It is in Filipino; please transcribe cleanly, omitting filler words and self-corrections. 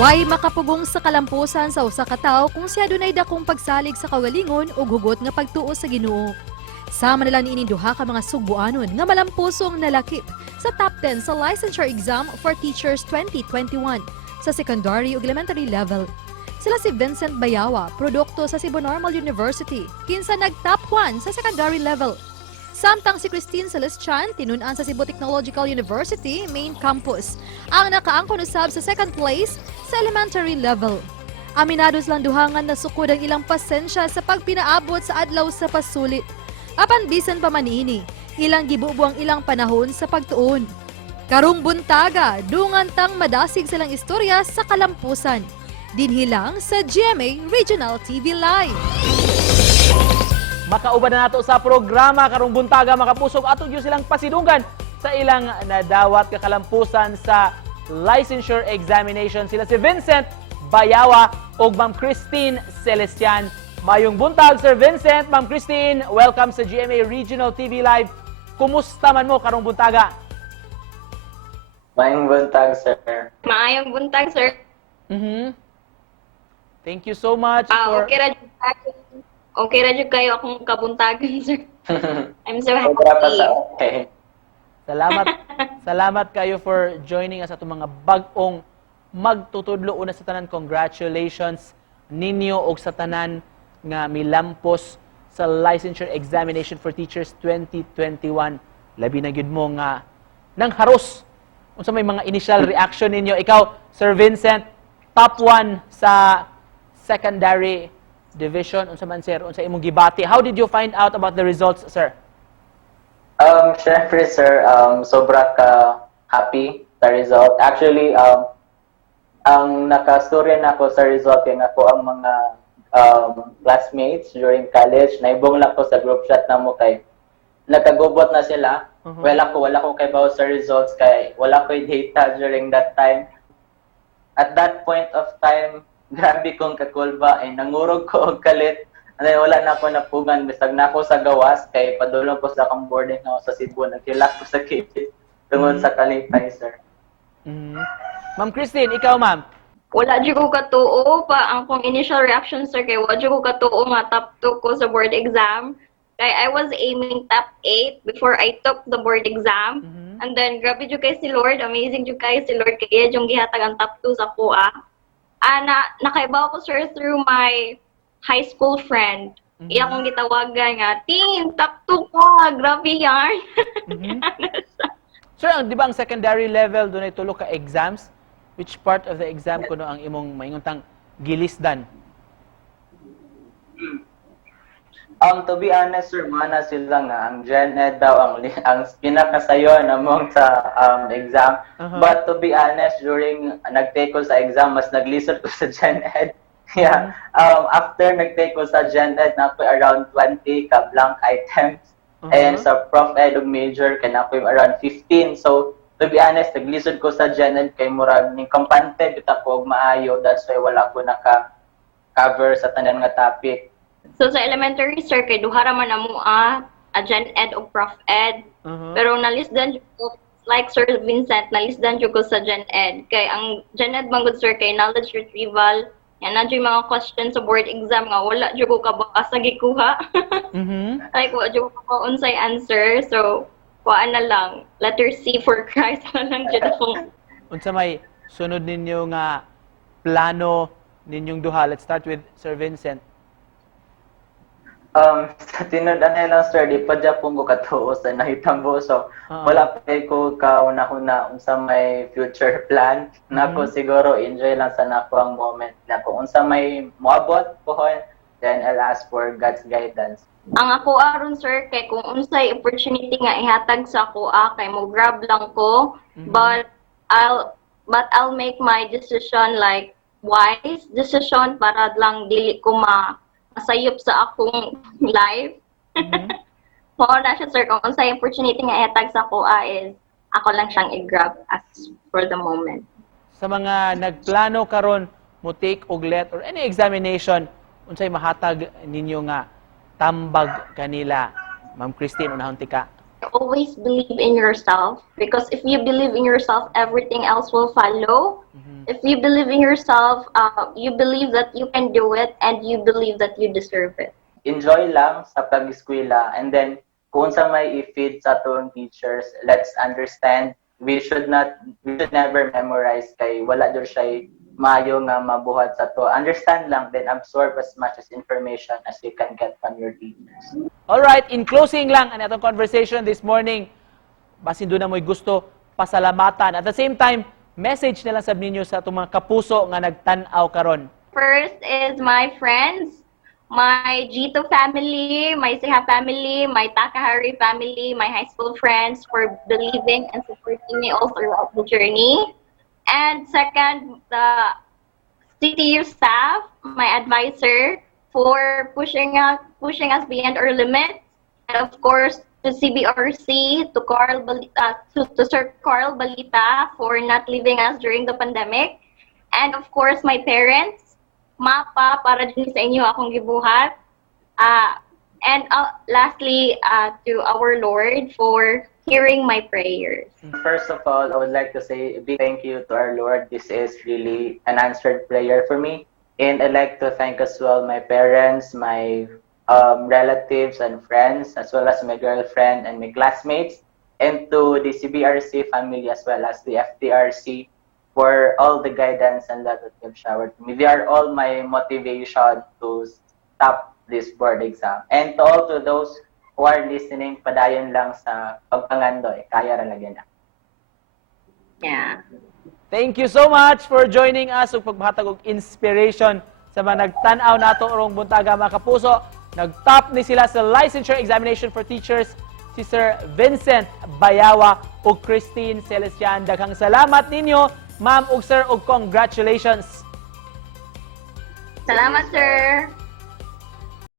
Way makapugong sa kalampusan sa usa ka tawo kung siya dunay dakong pagsalig sa kawalingon ug hugot nga pagtuo sa Ginoo. Sama nila niini duha ka mga Sugboanon nga malampuso ang nalakip sa top 10 sa licensure exam for teachers 2021 sa secondary ug elementary level. Sila si Vincent Bayawa, produkto sa Cebu Normal University, kinsa nag-top 1 sa secondary level. Samtang si Christine Celestian, tinun-an sa Cebu Technological University main campus, ang nakaangkon usab sa second place sa elementary level. Aminados lang duhangan na sukod ang ilang pasensya sa pagpinaabot sa adlaw sa pasulit. Apan bisan pa man niini, ilang gibubuang ilang panahon sa pagtuon. Karong buntaga, dungantang madasig silang istorya sa kalampusan. Dinhilang sa GMA Regional TV Live. Makauban na nato sa programa karong buntaga mga pusog ato gyud silang pasidunggan sa ilang nadawat kakalampusan sa licensure examination. Sila si Vincent Bayawa ug Ma'am Christine Celestian. Mayong buntag Sir Vincent, Ma'am Christine, welcome sa GMA Regional TV Live. Kumusta man mo karong buntaga? Maayong buntag, sir. Maayong buntag, sir. Thank you so much for... Okay ra jud kayo akong kabuntagan, sir. I'm so Sobra pa sa happy. okay. Salamat kayo for joining us atong mga bag-ong magtutudlo. Una sa tanan, congratulations ninyo og sa tanan nga milampos sa licensure examination for teachers 2021. Labi na gyud mo nga nang haros. Unsa may mga initial reaction ninyo? Ikaw, Sir Vincent, top 1 sa secondary division. Unsa man, sir? Unsa imong gibati? How did you find out about the results, sir? Syempre, sir, sobra ka happy sa result. Actually, ang nakastorya na ako sa result yung ako ang mga classmates during college. Naibong lang ko sa group chat na mo kay nagkagubot na sila. Wala ko kay bawo sa results kay wala ko data during that time. At that point of time, grabe kong kakulba ay nangurog ko og kalit. And then wala na ako napugan bisag na ako sa gawas kay padulong ko sa akong boarding house sa Cebu. Nagkilak ko sa kitchen tungod sa kalipay, sir. Ma'am Christine, ikaw, ma'am. Wala jud ko katuo pa ang kong initial reaction, sir, kay wala jud ko katuo nga top 2 ko sa board exam. Kay I was aiming top 8 before I took the board exam. And then grabe jud kay si Lord, amazing jud kay si Lord kay yung gihatag ang top 2 sa kuha. Nakaibaw ko, sir, through my high school friend. Iya kong gitawagan nga, Ting, top 2 ka, grabe yan. Sir, di ba ang secondary level doon ay tulo ka exams? Which part of the exam kuno ang imong mainguntang gilisdan? To be honest, sir, mana sila nga ang Gen Ed daw ang pinakasayon among sa exam. But to be honest, during nag-take ko sa exam, mas naglisod ko sa Gen Ed. Yeah. After nag-take ko sa Gen Ed, na ko around 20 ka blank items. And sa Prof Ed ug major kana ko around 15. So to be honest, naglisod ko sa Gen Ed kay murag ning kampante bita ko og maayo. That's why wala ko naka-cover sa tanan nga topic. So sa elementary, sir, kay duha ra man amo a Gen Ed o Prof Ed. Pero nalisdan jud ko, like Sir Vincent, nalisdan jud ko sa Gen Ed. Kay ang Gen Ed man gud, sir, kay knowledge retrieval. Yan na jud mga questions sa board exam nga wala jud ko kabaka sa gikuha. Like wala jud ko unsay answer. So kuan na lang, letter C for Christ na lang jud akong. Unsa may sunod ninyo nga plano ninyong duha? Let's start with Sir Vincent. Sa tinud-anay lang, sir, di pa dyan po ko katuo sa nahitambo. So, wala pa ko kauna-una unsa may future plan. Nako siguro enjoy lang sa nako ang moment. Nako unsa may moabot pohon, then I'll ask for God's guidance. Ang ako aron, sir, kay kung unsay opportunity nga ihatag sa ako kay mo grab lang ko, but I'll make my decision like wise decision para lang dili ko masayop sa akong life. Mao na siya, sir, kung unsay opportunity nga ihatag sa ako is ako lang siyang i-grab as for the moment. Sa mga nagplano karon mo take og let or any examination, unsay mahatag ninyo nga tambag kanila? Ma'am Christine, unahon tika. Always believe in yourself, because if you believe in yourself, everything else will follow. if you believe in yourself, you believe that you can do it, and you believe that you deserve it. Enjoy lang sa pag-eskwela, and then kung sa may i-feed sa atong teachers, let's understand we should never memorize kay wala jud siya maayo nga mabuhat sa to. Understand lang, then absorb as much as information as you can get from your teachers. All right, in closing lang ang atong conversation this morning, basin doon na mo'y gusto pasalamatan. At the same time, message na lang sab ninyo sa atong mga kapuso nga nagtan-aw karon. First is my friends, my Gito family, my Siha family, my Takahari family, my high school friends for believing and supporting me all throughout the journey. And second, the CTU staff, my advisor, for pushing us beyond our limits. And of course, to CBRC, to Sir Carl Balita for not leaving us during the pandemic. And of course, my parents, Mapa, para din sa inyo akong gibuhat. And lastly, to our Lord for hearing my prayers. First of all, I would like to say a big thank you to our Lord. This is really an answered prayer for me. And I'd like to thank as well my parents, my relatives and friends, as well as my girlfriend and my classmates, and to the CBRC family as well as the FTRC for all the guidance and love that they've showered me. They are all my motivation to stop this board exam. And to all to those who are listening, padayon lang sa pagpangandoy. Kaya ra lagi na. Yeah. Thank you so much for joining us ug pagbahatag og inspiration sa mga nagtan-aw nato orong buntaga mga kapuso. Nag-top ni sila sa licensure examination for teachers si Sir Vincent Bayawa ug Christine Celestian. Daghang salamat ninyo, ma'am ug sir, ug congratulations. Salamat, sir.